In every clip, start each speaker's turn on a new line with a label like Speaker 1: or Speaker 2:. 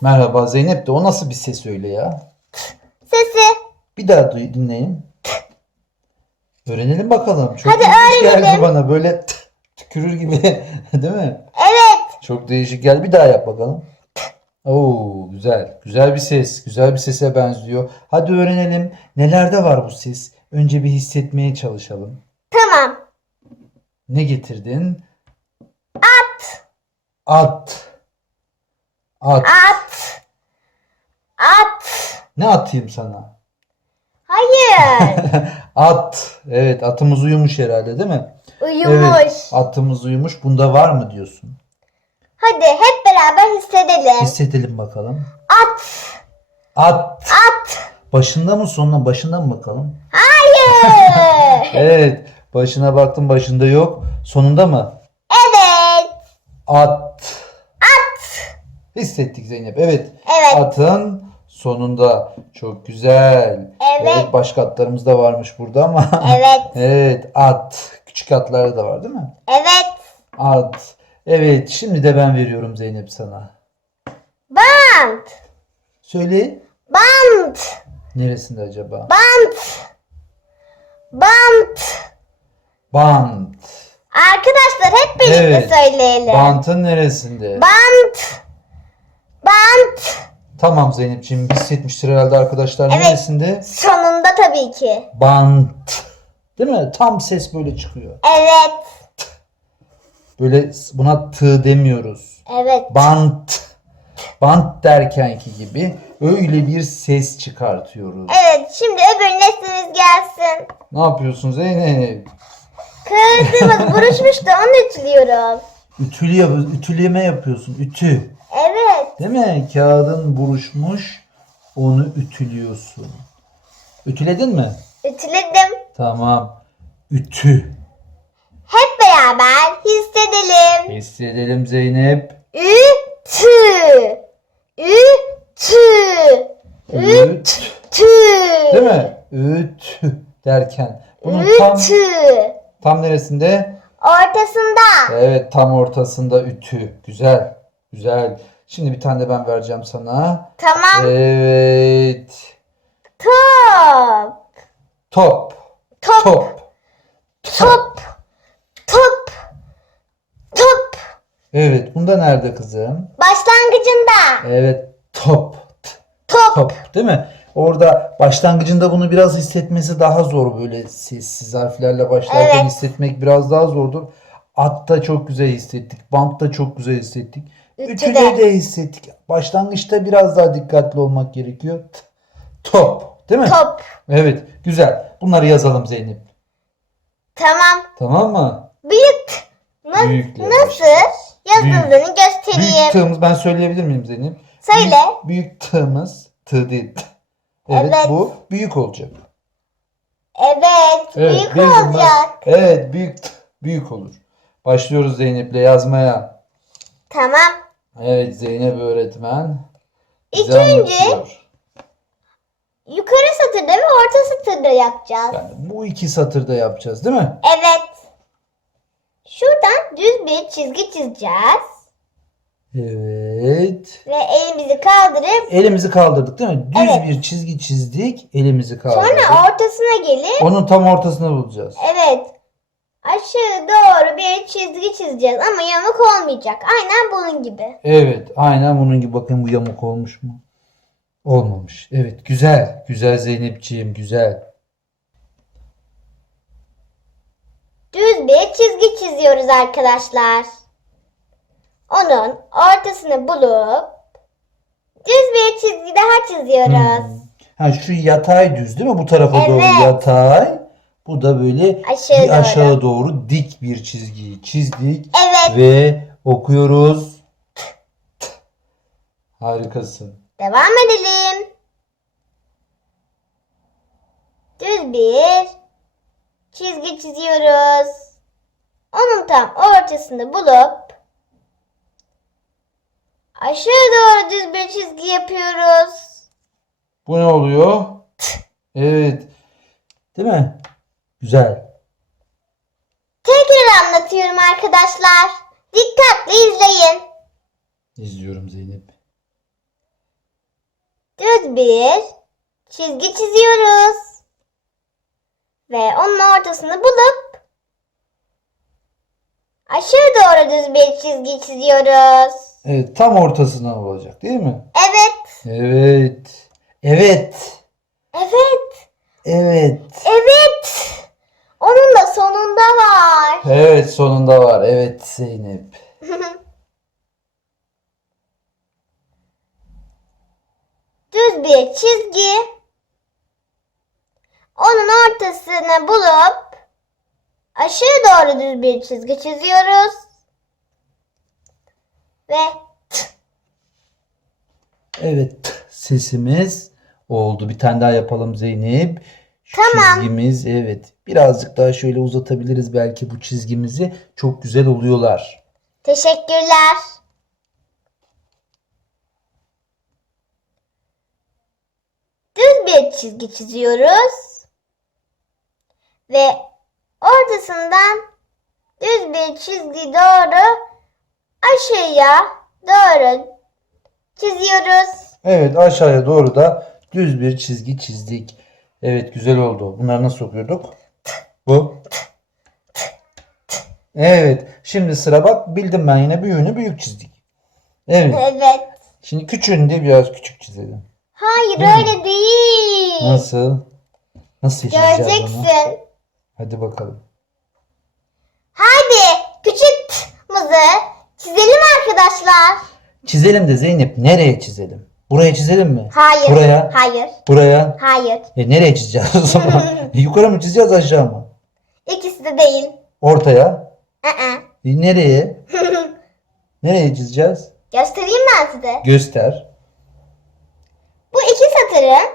Speaker 1: Merhaba Zeynep de o nasıl bir ses öyle ya?
Speaker 2: Sesi.
Speaker 1: Bir daha duy, dinleyin. Öğrenelim bakalım. Çok
Speaker 2: Hadi
Speaker 1: ilginç geldi
Speaker 2: öğrenelim.
Speaker 1: bana böyle tükürür gibi değil mi?
Speaker 2: Evet.
Speaker 1: Çok değişik gel bir daha yap bakalım. Oo güzel. Güzel bir ses. Güzel bir sese benziyor. Hadi öğrenelim. Nelerde var bu ses? Önce bir hissetmeye çalışalım.
Speaker 2: Tamam.
Speaker 1: Ne getirdin? At. At. At.
Speaker 2: At. At.
Speaker 1: Ne atayım sana?
Speaker 2: Hayır.
Speaker 1: At. Evet atımız uyumuş herhalde değil mi?
Speaker 2: Uyumuş.
Speaker 1: Evet atımız uyumuş. Bunda var mı diyorsun?
Speaker 2: Hadi hep beraber hissedelim.
Speaker 1: Hissedelim bakalım.
Speaker 2: At.
Speaker 1: At.
Speaker 2: At.
Speaker 1: Başında mı sonuna başında mı bakalım?
Speaker 2: Hayır.
Speaker 1: Evet. Başına baktım başında yok. Sonunda mı?
Speaker 2: evet.
Speaker 1: At. Hissettik Zeynep. Evet.
Speaker 2: Evet.
Speaker 1: Atın sonunda. Çok güzel.
Speaker 2: Evet.
Speaker 1: başka atlarımız da varmış burada ama.
Speaker 2: Evet.
Speaker 1: evet. At. Küçük atları da var değil mi?
Speaker 2: Evet.
Speaker 1: At. Evet. Şimdi de ben veriyorum Zeynep sana.
Speaker 2: Bant.
Speaker 1: Söyle.
Speaker 2: Bant.
Speaker 1: Neresinde acaba?
Speaker 2: Bant. Bant.
Speaker 1: Bant.
Speaker 2: Arkadaşlar hep birlikte
Speaker 1: Evet.
Speaker 2: söyleyelim.
Speaker 1: Bantın neresinde?
Speaker 2: Bant.
Speaker 1: Tamam Zeynepciğim hissetmiştir herhalde arkadaşlar.
Speaker 2: Evet.
Speaker 1: Neresinde?
Speaker 2: Sonunda tabii ki.
Speaker 1: Bant. Değil mi? Tam ses böyle çıkıyor.
Speaker 2: Evet.
Speaker 1: Böyle buna tı demiyoruz.
Speaker 2: Evet.
Speaker 1: Bant. Bant derkenki gibi öyle bir ses çıkartıyoruz.
Speaker 2: Evet. Şimdi öbür nesnemiz gelsin.
Speaker 1: Ne yapıyorsun Zeynep?
Speaker 2: Kırdığımız buruşmuş da onu ütülüyorum.
Speaker 1: Ütülü yap ütüleme yapıyorsun. Ütü. Değil mi? Kağıdın buruşmuş. Onu ütülüyorsun. Ütüledin mi?
Speaker 2: Ütüledim.
Speaker 1: Tamam. Ütü.
Speaker 2: Hep beraber hissedelim.
Speaker 1: Hissedelim Zeynep.
Speaker 2: Ütü. Ütü.
Speaker 1: Üt.
Speaker 2: Ütü.
Speaker 1: Değil mi? Ütü derken. Bunun tam
Speaker 2: Ütü.
Speaker 1: tam neresinde?
Speaker 2: Ortasında.
Speaker 1: Evet tam ortasında ütü. Güzel. Güzel. Şimdi bir tane de ben vereceğim sana.
Speaker 2: Tamam.
Speaker 1: Evet.
Speaker 2: Top.
Speaker 1: Top.
Speaker 2: Top.
Speaker 1: Top.
Speaker 2: Top. Top. Top.
Speaker 1: Evet. Bunda nerede kızım?
Speaker 2: Başlangıcında.
Speaker 1: Evet. Top.
Speaker 2: Top.
Speaker 1: Top. Değil mi? Orada başlangıcında bunu biraz hissetmesi daha zor. Böyle sessiz harflerle başlarken
Speaker 2: Evet.
Speaker 1: hissetmek biraz daha zordur. Atta çok güzel hissettik. Bantta çok güzel hissettik.
Speaker 2: Ütüde
Speaker 1: de hissettik. Başlangıçta biraz daha dikkatli olmak gerekiyor. T- Top. Değil mi?
Speaker 2: Top.
Speaker 1: Evet. Güzel. Bunları yazalım Zeynep.
Speaker 2: Tamam.
Speaker 1: Tamam mı?
Speaker 2: Büyük. Na-
Speaker 1: Büyükle
Speaker 2: nasıl?
Speaker 1: başlayacağız.
Speaker 2: Yazıldığını
Speaker 1: Büyük
Speaker 2: göstereyim.
Speaker 1: tığımız ben söyleyebilir miyim Zeynep?
Speaker 2: Söyle.
Speaker 1: Büyük, büyük tığımız tığ değil. Evet,
Speaker 2: Evet.
Speaker 1: bu büyük olacak.
Speaker 2: Evet.
Speaker 1: Evet,
Speaker 2: büyük
Speaker 1: bir bundan-
Speaker 2: olacak.
Speaker 1: Evet büyük büyük olur. Başlıyoruz Zeynep'le yazmaya.
Speaker 2: Tamam.
Speaker 1: Evet Zeynep öğretmen. Bize anlatıyor.
Speaker 2: yukarı satırda ve orta satırda yapacağız.
Speaker 1: Yani bu iki satırda yapacağız değil mi?
Speaker 2: Evet. Şuradan düz bir çizgi çizeceğiz.
Speaker 1: Evet.
Speaker 2: Ve elimizi kaldırıp
Speaker 1: Elimizi kaldırdık değil mi? Düz
Speaker 2: Evet.
Speaker 1: bir çizgi çizdik. Elimizi kaldırdık.
Speaker 2: sonra ortasına gelip
Speaker 1: Onun tam ortasını bulacağız.
Speaker 2: evet aşağı doğru bir çizgi çizeceğiz ama yamuk olmayacak. Aynen bunun gibi.
Speaker 1: Evet, aynen bunun gibi. Bakın bu yamuk olmuş mu? Olmamış. Evet, güzel. Güzel Zeynepciğim, güzel.
Speaker 2: Düz bir çizgi çiziyoruz arkadaşlar. Onun ortasını bulup düz bir çizgi daha çiziyoruz.
Speaker 1: Hmm. Ha şu yatay düz değil mi? Bu tarafa doğru
Speaker 2: Evet.
Speaker 1: yatay. Bu da böyle
Speaker 2: Aşağı
Speaker 1: bir
Speaker 2: doğru.
Speaker 1: aşağı doğru dik bir çizgiyi çizdik
Speaker 2: Evet.
Speaker 1: ve okuyoruz. Harikasın.
Speaker 2: Devam edelim. Düz bir çizgi çiziyoruz. Onun tam ortasını bulup aşağı doğru düz bir çizgi yapıyoruz.
Speaker 1: Bu ne oluyor? Evet. Değil mi? Güzel.
Speaker 2: Tekrar anlatıyorum arkadaşlar. Dikkatli izleyin.
Speaker 1: İzliyorum Zeynep.
Speaker 2: düz bir çizgi çiziyoruz. Ve onun ortasını bulup aşağı doğru düz bir çizgi çiziyoruz.
Speaker 1: Evet tam ortasına olacak değil mi?
Speaker 2: Evet,
Speaker 1: Evet. Evet.
Speaker 2: evet,
Speaker 1: Evet.
Speaker 2: evet. Onun da sonunda var.
Speaker 1: Evet sonunda var. Evet Zeynep.
Speaker 2: düz bir çizgi. Onun ortasını bulup aşağı doğru düz bir çizgi çiziyoruz. Ve
Speaker 1: Evet sesimiz oldu. Bir tane daha yapalım Zeynep.
Speaker 2: Tamam.
Speaker 1: çizgimiz evet. Birazcık daha şöyle uzatabiliriz belki bu çizgimizi. Çok güzel oluyorlar.
Speaker 2: teşekkürler. Düz bir çizgi çiziyoruz. Ve ortasından düz bir çizgi doğru aşağıya doğru çiziyoruz.
Speaker 1: Evet aşağıya doğru da düz bir çizgi çizdik. Evet güzel oldu. Bunları nasıl okuyorduk? Bu. Evet. Şimdi sıra bak bildim ben yine büyüğünü büyük çizdik. Evet.
Speaker 2: Evet.
Speaker 1: Şimdi küçüğünü de biraz küçük çizelim.
Speaker 2: Hayır
Speaker 1: mi?
Speaker 2: öyle değil.
Speaker 1: Nasıl? Nasıl çizeceğiz onu?
Speaker 2: Göreceksin.
Speaker 1: Hadi bakalım.
Speaker 2: Hadi küçük mızı çizelim arkadaşlar.
Speaker 1: Çizelim de Zeynep nereye çizelim? Buraya çizelim mi?
Speaker 2: Hayır.
Speaker 1: Buraya.
Speaker 2: Hayır.
Speaker 1: Buraya.
Speaker 2: Hayır.
Speaker 1: E nereye çizeceğiz o zaman? Yukarı mı çizeceğiz aşağı mı?
Speaker 2: İkisi de değil.
Speaker 1: Ortaya.
Speaker 2: Aa.
Speaker 1: E, nereye? Nereye çizeceğiz?
Speaker 2: Göstereyim ben size.
Speaker 1: Göster.
Speaker 2: Bu iki satırın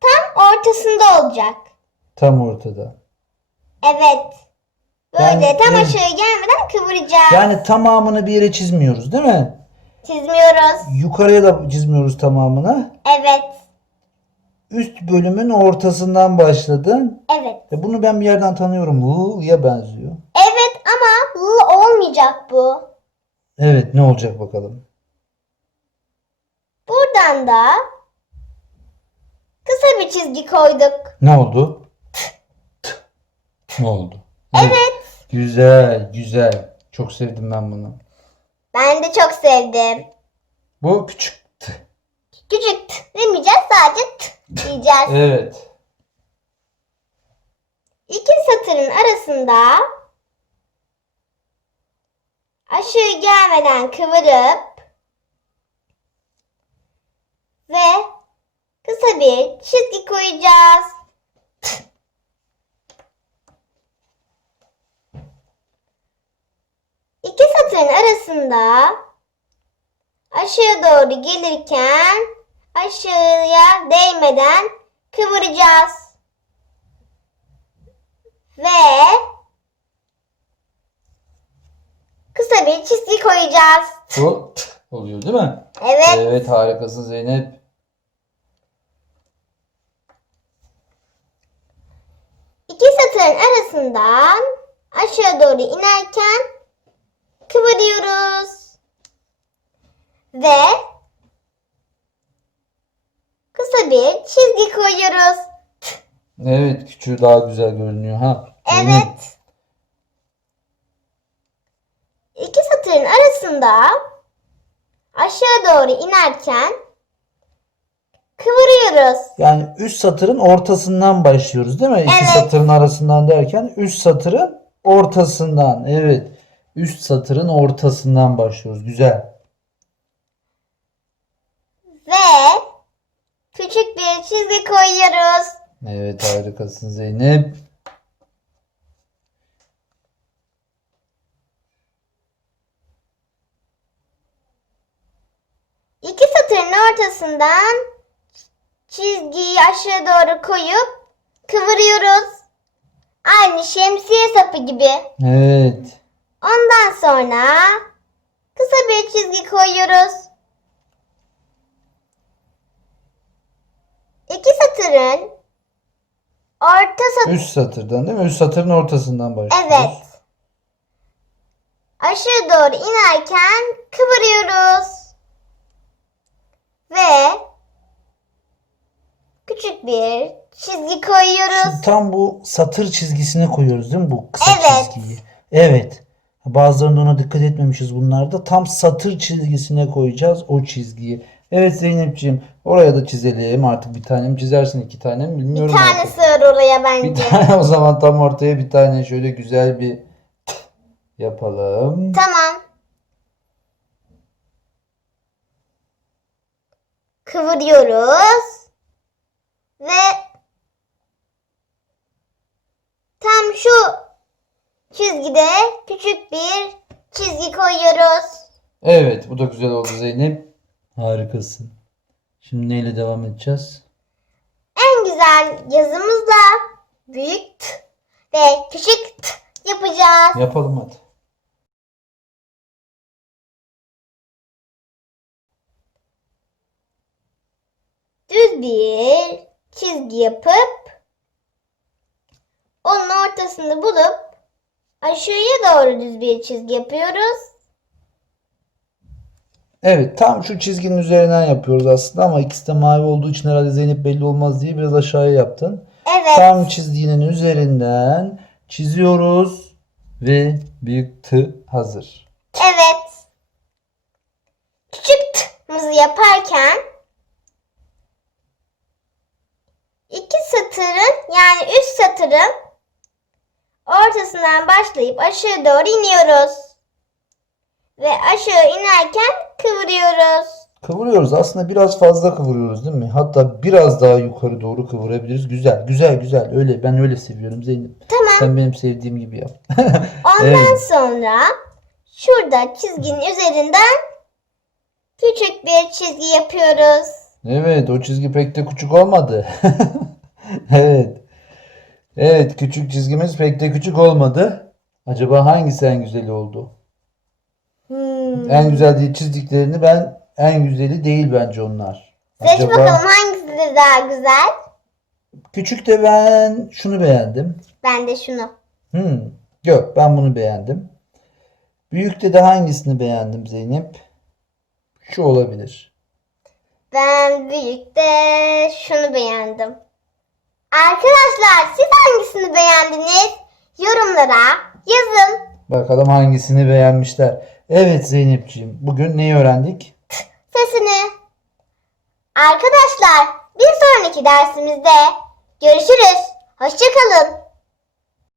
Speaker 2: tam ortasında olacak.
Speaker 1: Tam ortada.
Speaker 2: Evet. Böyle
Speaker 1: Yani-
Speaker 2: tam aşağı gelmeden kıvıracağız.
Speaker 1: Yani tamamını bir yere çizmiyoruz değil mi?
Speaker 2: Çizmiyoruz.
Speaker 1: Yukarıya da çizmiyoruz tamamını.
Speaker 2: Evet.
Speaker 1: Üst bölümün ortasından başladın.
Speaker 2: Evet.
Speaker 1: E bunu ben bir yerden tanıyorum. Vu'ya benziyor.
Speaker 2: Evet ama bu olmayacak bu.
Speaker 1: Evet ne olacak bakalım.
Speaker 2: Buradan da kısa bir çizgi koyduk.
Speaker 1: Ne oldu? Ne oldu?
Speaker 2: Evet.
Speaker 1: Güzel, güzel. Çok sevdim ben bunu.
Speaker 2: Ben de çok sevdim.
Speaker 1: Bu küçük.
Speaker 2: Küçük t demeyeceğiz sadece t diyeceğiz.
Speaker 1: Evet.
Speaker 2: İki satırın arasında aşağı gelmeden kıvırıp ve kısa bir çizgi koyacağız. İki satırın arasında aşağı doğru gelirken aşağıya değmeden kıvıracağız. Ve kısa bir çizgi koyacağız.
Speaker 1: Bu oluyor değil mi?
Speaker 2: Evet.
Speaker 1: Evet harikasın Zeynep.
Speaker 2: İki satırın arasından aşağı doğru inerken kıvırıyoruz. Ve kısa bir çizgi koyuyoruz.
Speaker 1: Evet küçüğü daha güzel görünüyor ha.
Speaker 2: Evet. İki satırın arasında aşağı doğru inerken kıvırıyoruz.
Speaker 1: Yani üst satırın ortasından başlıyoruz değil mi? İki
Speaker 2: Evet.
Speaker 1: satırın arasından derken üst satırın ortasından. Evet. Üst satırın ortasından başlıyoruz. Güzel.
Speaker 2: Ve küçük bir çizgi koyuyoruz.
Speaker 1: Evet harikasın Zeynep.
Speaker 2: İki satırın ortasından çizgiyi aşağı doğru koyup kıvırıyoruz. Aynı şemsiye sapı gibi.
Speaker 1: Evet.
Speaker 2: Ondan sonra kısa bir çizgi koyuyoruz. İki satırın orta satır
Speaker 1: Üst satırdan değil mi? Üst satırın ortasından başlıyoruz.
Speaker 2: Evet. Aşağı doğru inerken kıvırıyoruz. Ve küçük bir çizgi koyuyoruz.
Speaker 1: Şimdi tam bu satır çizgisine koyuyoruz değil mi bu kısa
Speaker 2: Evet.
Speaker 1: çizgiyi? Evet. Bazılarında ona dikkat etmemişiz bunlarda. Tam satır çizgisine koyacağız o çizgiyi. Evet Zeynepciğim oraya da çizelim. Artık bir tane mi çizersin iki tane mi
Speaker 2: Bir
Speaker 1: bilmiyorum.
Speaker 2: tane
Speaker 1: artık.
Speaker 2: oraya
Speaker 1: Bir
Speaker 2: bence.
Speaker 1: tane o zaman tam ortaya bir tane şöyle güzel bir yapalım.
Speaker 2: Tamam. Kıvırıyoruz. Ve tam şu çizgide küçük bir çizgi koyuyoruz.
Speaker 1: Evet bu da güzel oldu Zeynep. Harikasın. Şimdi neyle devam edeceğiz?
Speaker 2: En güzel yazımızla büyük T ve küçük T yapacağız.
Speaker 1: Yapalım hadi.
Speaker 2: Düz bir çizgi yapıp onun ortasını bulup aşağıya doğru düz bir çizgi yapıyoruz.
Speaker 1: Evet tam şu çizginin üzerinden yapıyoruz aslında ama ikisi de mavi olduğu için herhalde Zeynep belli olmaz diye biraz aşağıya yaptın.
Speaker 2: Evet.
Speaker 1: Tam çizginin üzerinden çiziyoruz ve büyük tı hazır.
Speaker 2: Evet. Küçük T'mızı yaparken iki satırın yani üst satırın ortasından başlayıp aşağı doğru iniyoruz. Ve aşağı inerken kıvırıyoruz.
Speaker 1: Kıvırıyoruz. Aslında biraz fazla kıvırıyoruz değil mi? Hatta biraz daha yukarı doğru kıvırabiliriz. Güzel, güzel, güzel. Öyle ben öyle seviyorum Zeynep.
Speaker 2: Tamam.
Speaker 1: Sen benim sevdiğim gibi yap.
Speaker 2: Ondan
Speaker 1: Evet.
Speaker 2: sonra şurada çizginin üzerinden küçük bir çizgi yapıyoruz.
Speaker 1: Evet, o çizgi pek de küçük olmadı. Evet. Evet, küçük çizgimiz pek de küçük olmadı. Acaba hangisi en güzeli oldu?
Speaker 2: Hmm.
Speaker 1: En güzel diye çizdiklerini ben en güzeli değil bence onlar.
Speaker 2: Seç
Speaker 1: Acaba
Speaker 2: bakalım hangisi daha güzel.
Speaker 1: küçük de ben şunu beğendim.
Speaker 2: Ben de şunu.
Speaker 1: Hmm. Yok, ben bunu beğendim. Büyükte de hangisini beğendim Zeynep? Şu olabilir.
Speaker 2: Ben büyükte şunu beğendim. Arkadaşlar siz hangisini beğendiniz? Yorumlara yazın.
Speaker 1: Bakalım hangisini beğenmişler. Evet Zeynepciğim, bugün neyi öğrendik?
Speaker 2: Sesini. Arkadaşlar bir sonraki dersimizde görüşürüz. Hoşçakalın.